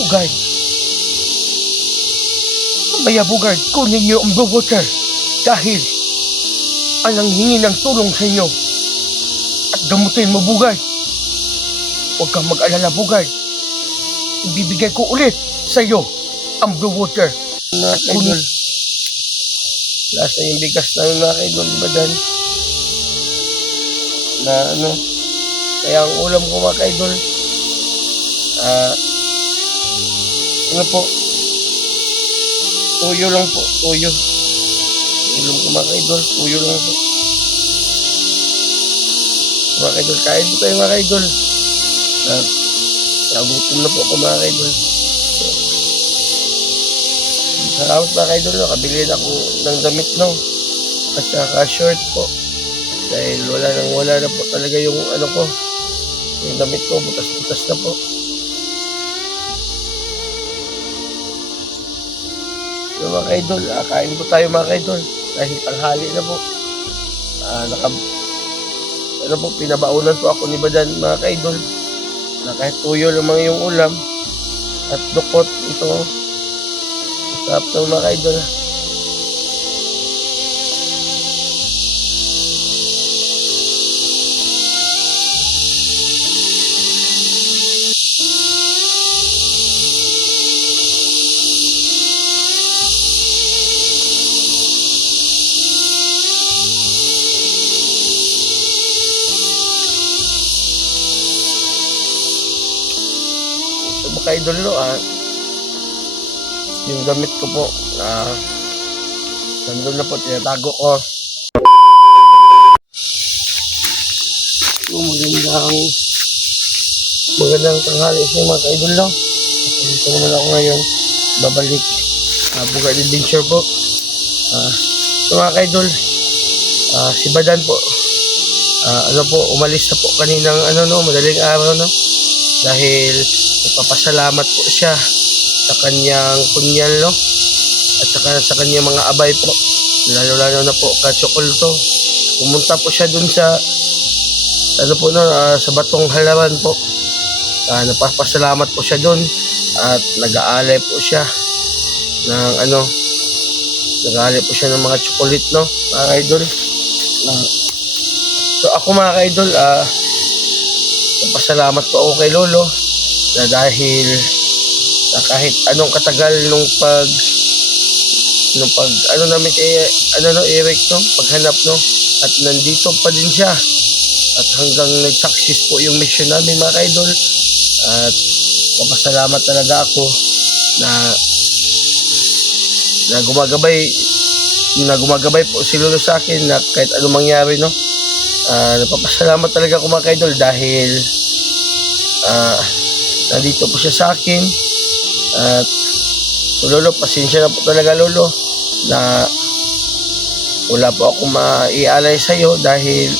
Bugard. Mamaya Bugard, kunin niyo ang blue water dahil ang nanghingi ng tulong sa inyo at gamutin mo Bugard. Huwag kang mag-alala Bugard. Ibibigay ko ulit sa iyo ang blue water. Mga kaidol, lasa yung bigas namin mga kaidol, diba Dan? Na ano, kaya ang ulam ko mga kaidol, ano po, tuyo lang po, tuyo. Ulam ko mga kaidol, tuyo lang po. Mga kaidol, kain po tayo mga kaidol. Nagutom na po ako mga kaidol. Salamat mga kaidol, nakabili na ako ng damit no. At saka short po. Dahil wala na po talaga yung ano ko. Yung damit ko, butas-butas na po. So mga kaidol, kain po tayo mga kaidol. Dahil tanghali na po. Ano po, pinabaunan po ako ni Badan mga kaidol. Na kahit tuyo lamang yung ulam. At dukot ito. Sarap ng mga kaidol. So mga kaidol no, yung gamit ko po nandun na po, tinatago ko. So, magandang tanghali sa mga kaidol no. Dito naman ako ngayon babalik Bugard Adventure po. So mga kaidol, si Badan po ano po, umalis na po kaninang madaling araw no, dahil nagpapasalamat po siya sa kanyang punyal no, at saka sa kanyang mga abay po, lalo na po Katsokolto. Pumunta po siya dun sa sa Batong Halaman po. Nagpapasalamat po siya dun at nag-aalay po siya ng nag-aalay po siya ng mga chocolate no mga kaidol. So ako mga kaidol, nagpasalamat po ako kay Lolo na dahil kahit anong katagal nung namin kay Eric no, paghanap no, at nandito pa din siya at hanggang nag-success po yung mission namin mga kaidol. At papasalamat talaga ako na gumagabay po si Lolo sa akin na kahit anong mangyari no. Napapasalamat talaga ako mga kaidol dahil nandito po siya sa akin. At so Lolo, pasensya na po talaga Lolo na wala po akong maialay sa iyo dahil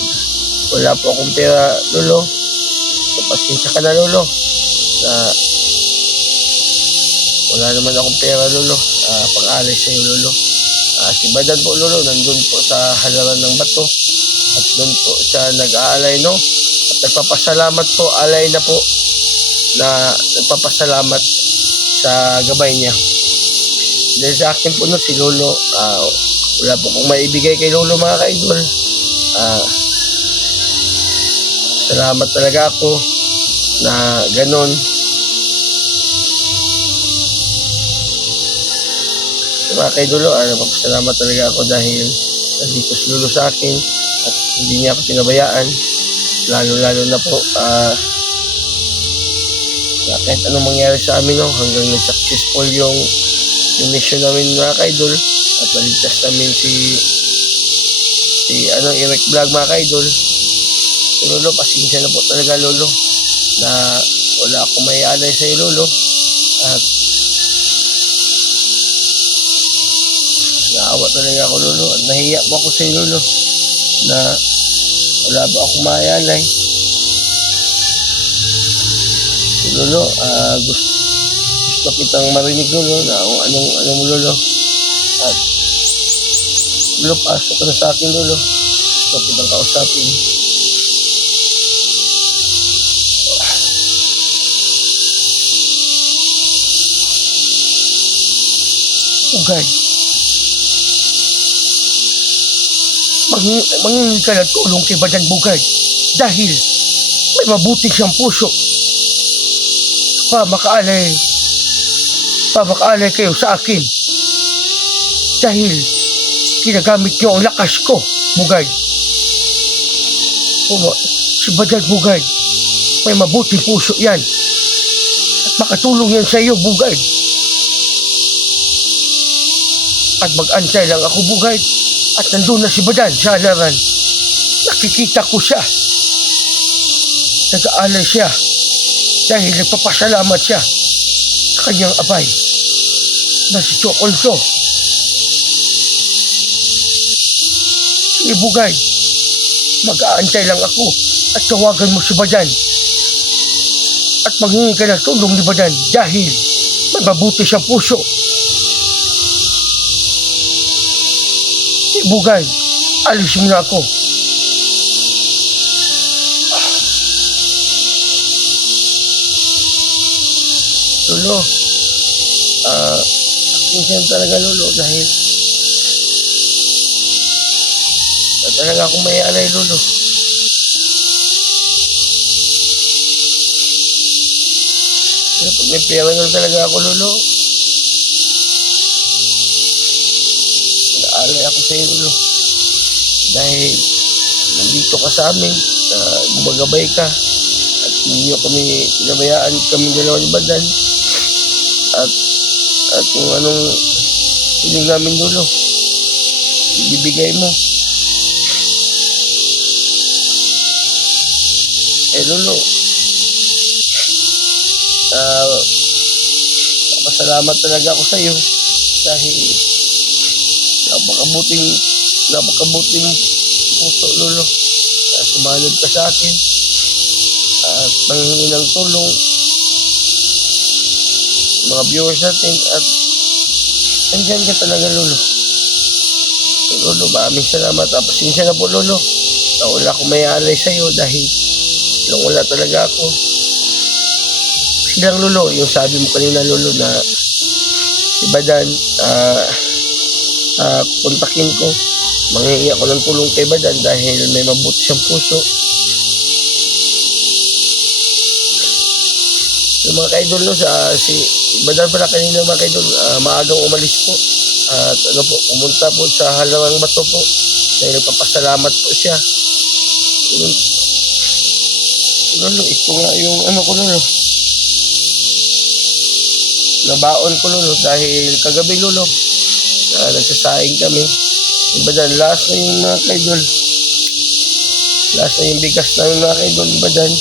wala po akong pera Lolo. So pasensya ka na Lolo na wala naman akong pera Lolo pang-alay sa iyo Lolo. Si Badan po Lolo nandun po sa halaran ng bato at doon po siya nag-aalay no, at nagpapasalamat po, alay na po na nagpapasalamat sa gabay niya. Dahil sa akin po no, si Lolo, wala po kong maibigay kay Lolo mga kaidol. Salamat talaga ako na ganon. So, mga kaidol, napapasalamat talaga ako dahil nandito si Lolo sa akin at hindi niya ako pinabayaan. Lalo na po kahit anong mangyari sa amin no, hanggang nag-successful yung mission namin mga kaidol at naligtas namin si Eric Vlog mga kaidol. So Lolo, pasensya na po talaga Lolo na wala akong maialay sa iyo Lolo, at naawa talaga ako Lolo at nahiya mo ako sa iyo Lolo na wala ba akong maialay. Lolo, gusto kitang marinig Lolo na anong mo Lolo, at Lolo, pasok ka na sa akin, Lolo. Gusto kitang kausapin. Bugay. Mangingi ka ng tulong kay Badan Bugay dahil may mabuti siyang puso. Pamakaalay kayo sa akin dahil ginagamit niyo ang lakas ko, Bugay. Si Badan Bugay, may mabuting puso yan at makatulong yan sa iyo, Bugay. At mag-antay lang ako, Bugay. At nandun na si Badan sa halaran. Nakikita ko siya. Nag-aalay siya dahil nagpapasalamat siya sa kanyang abay na si Chocolso. Sige, Bugay. Mag-aantay lang ako at tawagan mo si Badan. At maghingi ka ng tulong ni Badan dahil may mabuti siyang puso. Bugay, alis mo na ako. Lolo, minsan talaga, Lolo, dahil talaga akong may alay, Lolo. Pero pag may pera lang talaga ako, Lolo, naalay ako sa iyo, Lolo. Dahil nandito ka sa amin, gumagabay ka, at hindi nyo kami pinabayaan kami dalawa ni Badan. At kung anong hiling namin, Lolo, ibibigay mo. Lolo, pasalamat talaga ako sa iyo dahil napakabuting puso, Lolo. Sumanod ka sa akin at nanghingi ng tulong sa mga viewers natin at nandyan ka talaga, Lolo. So, Lolo, maraming salamat. Pasensya na po, Lolo. Wala akong may alay sa iyo dahil wala talaga ako. Silang, Lolo, yung sabi mo kanina, Lolo, na si Badan, kontakin ko, manghihingi ako ng tulong kay Badan dahil may mabuti siyang puso. So mga kaidol, no, si Badan pala kanina, mga kaidol, maagang umalis po at pumunta po sa Halawang Bato po dahil nagpapasalamat po siya. Lolo, ito nga yung ko, Lolo, nabaon ko, Lolo, dahil kagabi, Lolo, nagsasaing kami. Badan, last na yung mga kaidol. Last na yung bigas namin, mga kaidol, Badan.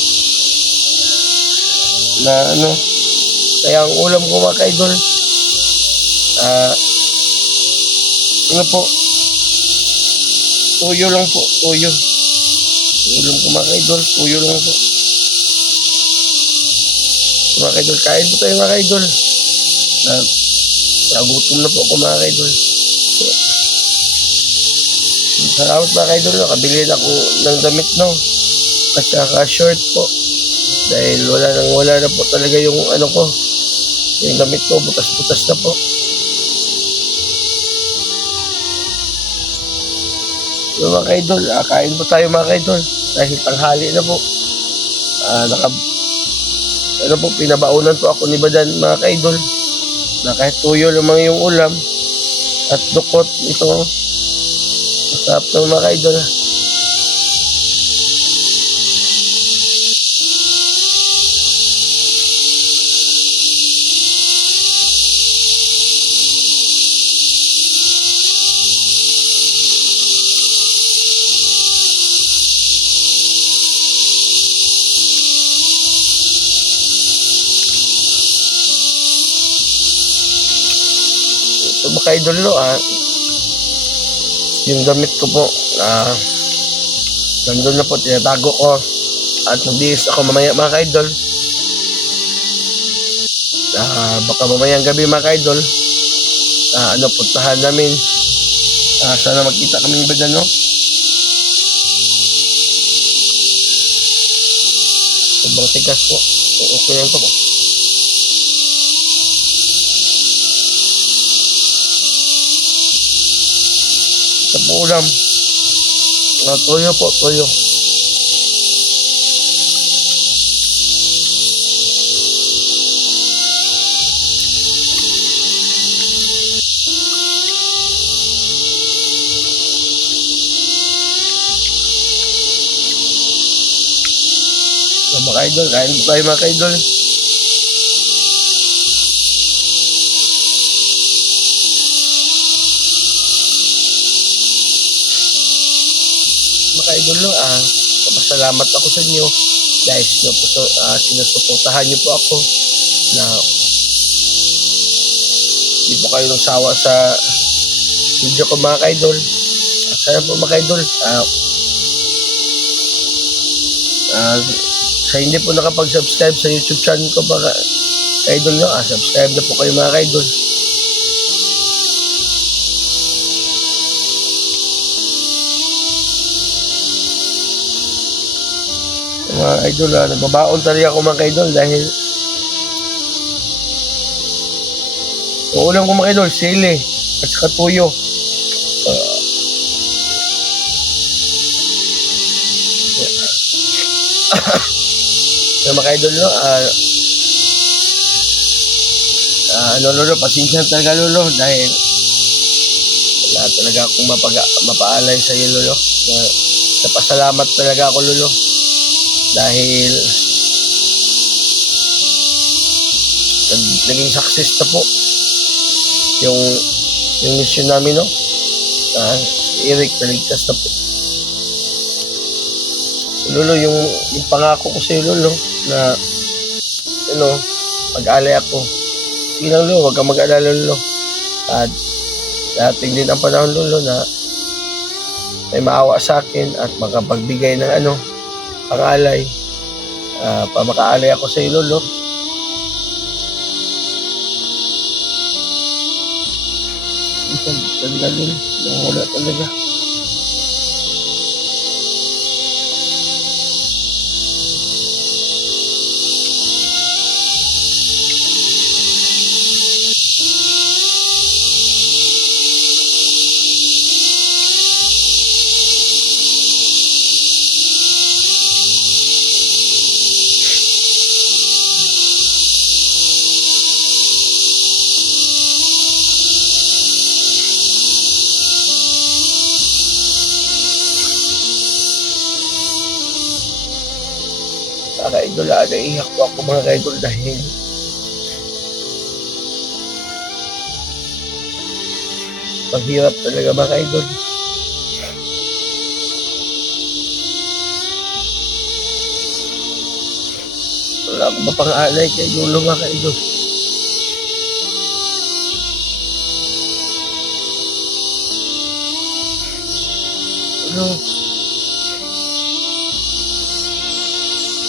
Na kaya ang ulam ko, mga kaidol, po, tuyo lang po, tuyo. Ulam ko, mga kaidol, tuyo lang po. Mga kaidol, kain po tayo, mga kaidol. Nagutom na po ako, mga kaidol. So, salamat, mga kaidol. Nakabili ako ng damit, no? At saka short po. Dahil wala na po talaga yung ko. Yung damit ko, butas-butas na po. So, mga kaidol, kain po tayo, mga kaidol. Dahil tanghali na po. Pinabaunan po ako ni Badan, mga kaidol, na kahit tuyo lamang yung ulam at dukot ito, masarap na, mga kaidol. So mga kaidol, no, yung damit ko po, nandun na po, tinatago ko at nagbihis ako mamaya, mga kaidol. Baka mamayang gabi, mga kaidol, puntahan namin Sana magkita kami ni Badan, no? Sobrang tigas po. Okay lang to po. Ito po ulam. Toyo po, toyo. Mga ka-idol, kain po tayo mga ka-idol. Mga ka-idol, no, pasalamat ako sa inyo dahil sinusuportahan niyo po ako na hindi po kayo nang sawa sa video ko mga ka-idol. Sana po mga ka-idol, sa hindi po nakapag-subscribe sa YouTube channel ko mga ka-idol nyo, subscribe na po kayo mga ka-idol. Mga idol, nagbabaon talaga ako mga ka-idol dahil yung ulam ko mga ka-idol, sili at saka tuyo. So, mga ka-idol, no, lolo, pasensya talaga lolo dahil wala talaga akong mapaalay sa iyo lolo. Napasalamat talaga ako lolo dahil naging success na po yung mission namin, no. Si Eric naligtas na po. So, lolo, yung pangako ko sa iyo lolo na pag-alay ako. Sige lang lolo, huwag kang mag-alala lolo. At dating din ang panahon lolo na may maawa sa akin at makapagbigay ng pang-alay. Maka-alay ako sa iyo lolo. Minsan talaga lolo, wala talaga. Mga ka-idol, naiiyak po ako mga ka-idol dahil paghirap talaga mga ka-idol. Wala akong mapang-alay kay lolo mga ka-idol.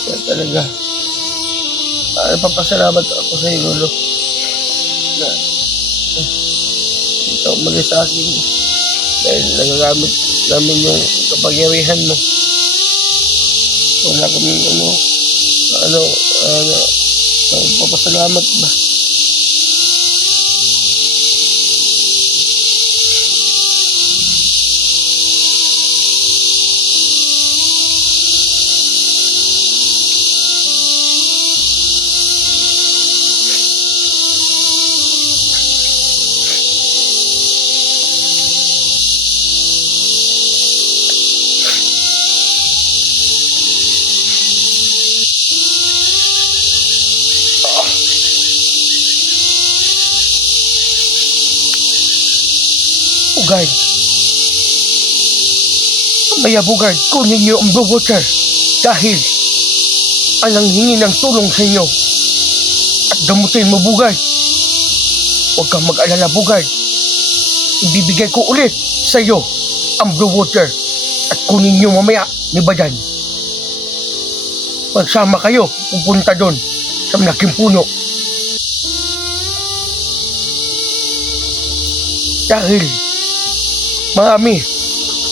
Kaya talaga papasalamat ako sa iyo lolo na hindi ka umalis sa akin dahil nagagamit namin yung kapangyarihan mo. Wala kaming papasalamat ba. Bugard. Maya Bugard, kunin niyo ang blue water dahil ang nanghingi ng tulong sa inyo at gamutin mo Bugard. Huwag kang mag-alala Bugard. Ibibigay ko ulit sa iyo ang blue water at kunin niyo mamaya ni Badan. Magsama kayo, pupunta doon sa malaking puno. Dahil marami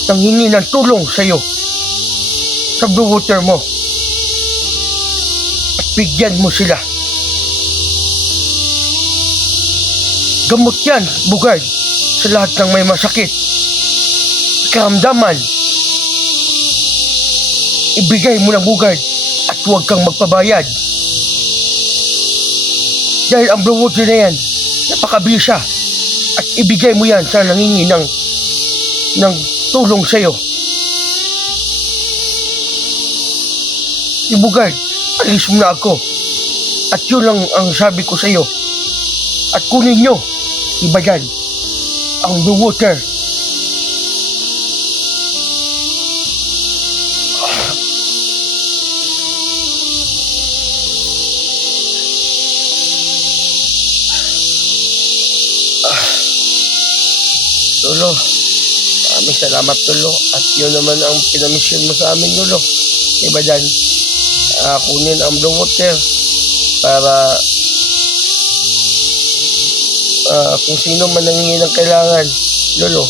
nang hingi ng tulong sa iyo sa blue water mo. At bigyan mo sila. Gamot yan, Bugard, sa lahat ng may masakit. Karamdaman. Ibigay mo ng Bugard at huwag kang magpabayad. Dahil ang blue water na yan, napakabisa. At ibigay mo yan sa nangingi ng tulong sa'yo. Bugard, alis mo na ako. At yun lang ang sabi ko sa'yo. At kunin nyo, iba yan, ang blue water. Lolo, maraming salamat Lolo. At yun naman ang pinamisyon mo sa amin Lolo. Iba dyan, kunin ang blue water para kung sino man nangingi ng kailangan Lolo,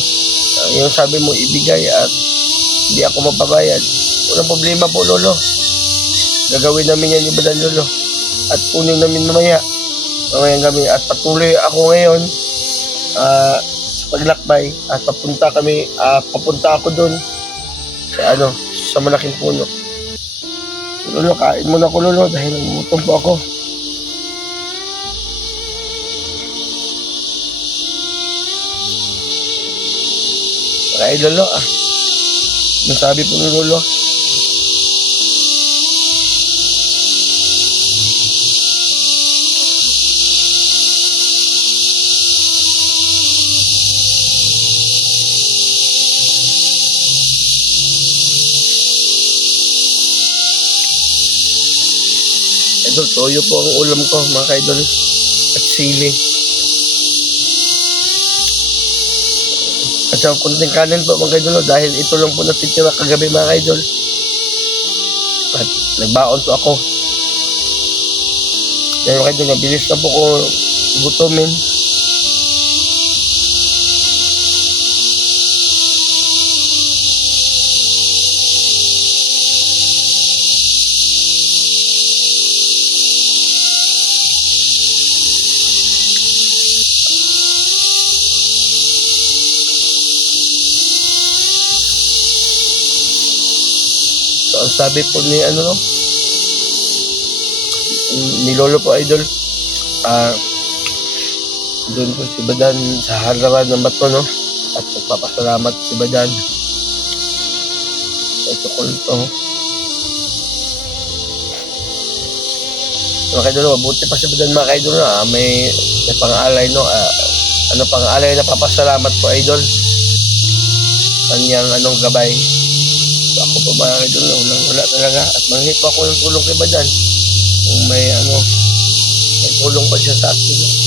yung sabi mo ibigay at hindi ako mapabayad. Walang problema po Lolo. Gagawin namin yan iba dyan Lolo. At kunin namin mamayang gabi. At patuloy ako ngayon sa paglakbay at papunta ako doon sa malaking puno. So, Lolo, kain muna ako Lolo dahil nagutom po ako. Kain Lolo nasabi po ni Lolo. Idol, toyo po ang ulam ko mga kaidol at sili. At sa kunting kanin po mga kaidol dahil ito lang po natitira kagabi mga kaidol. At nagbaon po ako. Dahil mga kaidol, mabilis na po ko gutumin. So, ang sabi po ni ni Lolo po idol, doon po si Badan sa harapan ng bato at nagpapasalamat si Badan sa tsukulto. Mga kaidol, mabuti pa si Badan mga kaidol may pang-alay pang-alay na papasalamat po idol kanyang gabay. So, ako po mga idol wala talaga at manghingi pa ako ng tulong kay Badan kung may tulong pa siya sa akin.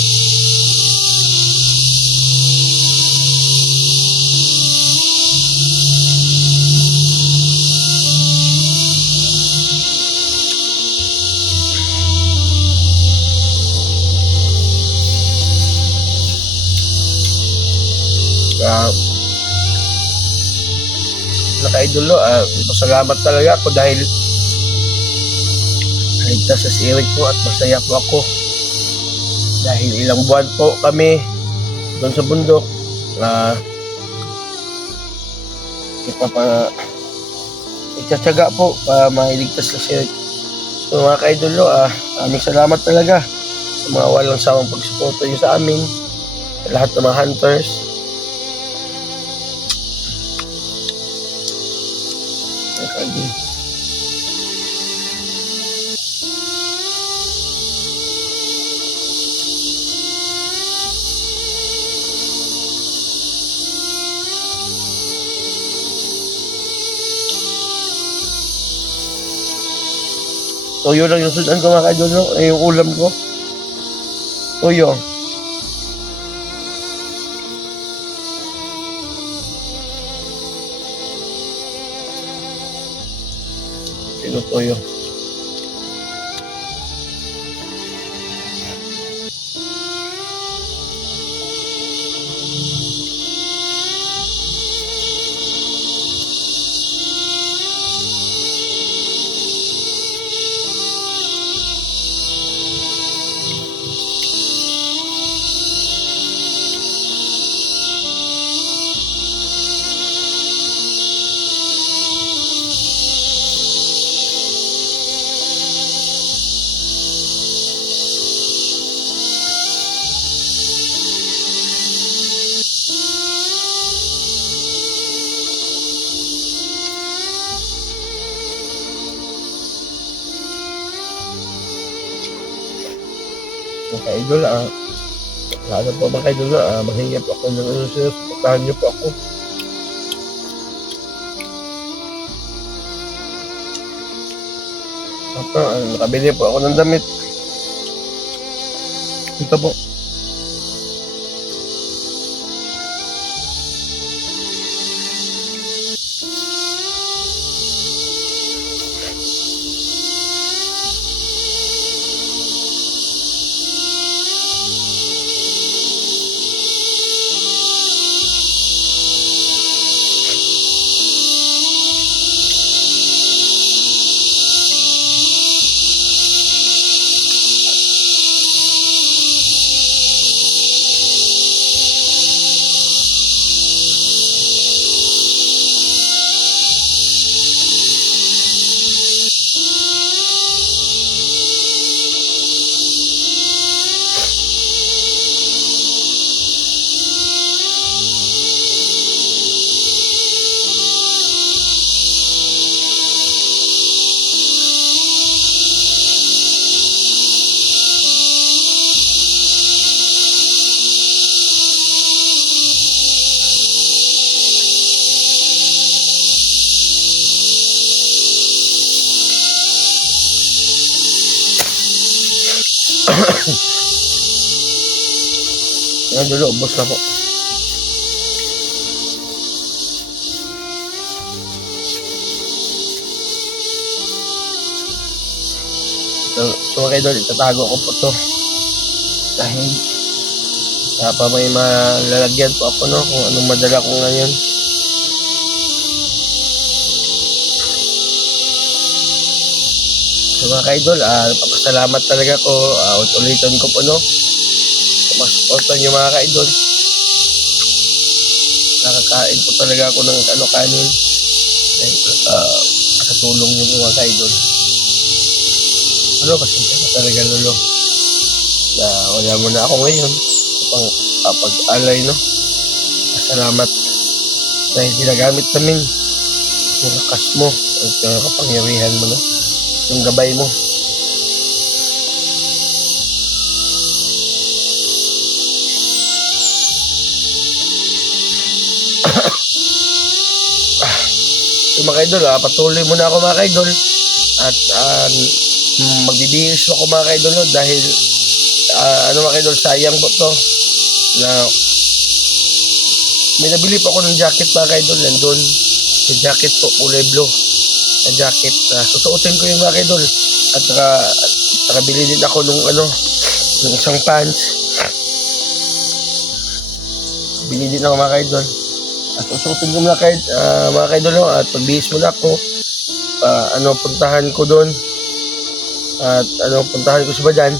Naka-idolo, pasalamat talaga ako dahil naligtas sa si Eric po at masaya po ako dahil ilang buwan po kami doon sa bundok itataga po para mailigtas na si Eric. So mga ka-idolo, aming salamat talaga sa mga walang sawang pagsuporta nyo sa amin, sa lahat ng mga hunters. Toyo lang yung sudan ko mga kaidol, yung ulam ko. Toyo. Sino toyo? Mga ka-idol, lalo po mga ka-idol, mahingi po ako ng ano sir, supportahan niyo po ako. Nakabili po ako ng damit. Ito po. Yan dulo, ubos na po. So mga idol, itatago ko po to. Dahil pa may malalagyan po ako, no, kung anong madala ko ngayon. So mga ka-idol, papasalamat talaga ko, ulitin ko po, no, sa mga supportan nyo mga ka-idol. Nakakain po talaga ako ng kanin dahil sa tulong nyo po mga ka-idol. Ano, pasensya na talaga lolo na wala mo na ako ngayon sa pag-alay, no. Salamat dahil ginagamit namin yung lakas mo at yung kapangyarihan mo, no, yung gabay mo. So mga idol, patuloy muna ako mga idol at magbibihis ako mga idol, no, dahil mga idol, sayang po to na may nabili po ako ng jacket mga idol. Nandun yung jacket po, kulay blue na jacket, susuotin ko yung mga idol at nakabili din ako ng ng isang pants. Bili din ako mga idol at susuotin ko mga idol, no, at pagbihis muna ako, puntahan ko doon at puntahan ko si Badan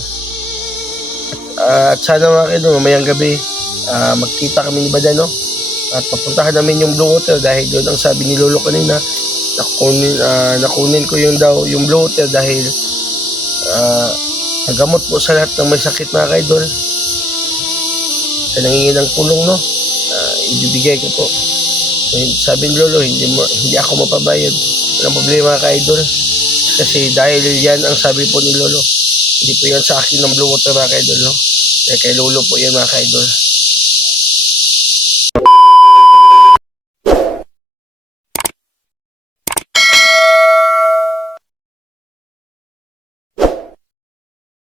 at sana mga idol mamayang gabi magkita kami ni Badan, no, at papuntahan namin yung Blue Water dahil yun ang sabi ni Lolo kanina, nakunin ko yung Blue Water dahil nagamot po sa lahat ng may sakit mga idol. Sa nangingi ng tulong, no, ibibigay ko po. So, sabi ni Lolo, hindi ako mapabayad. Walang problema mga idol, kasi dahil yan ang sabi po ni Lolo, hindi po yan sa akin ng Blue Water mga idol, no, kaya kay Lolo po yan mga idol.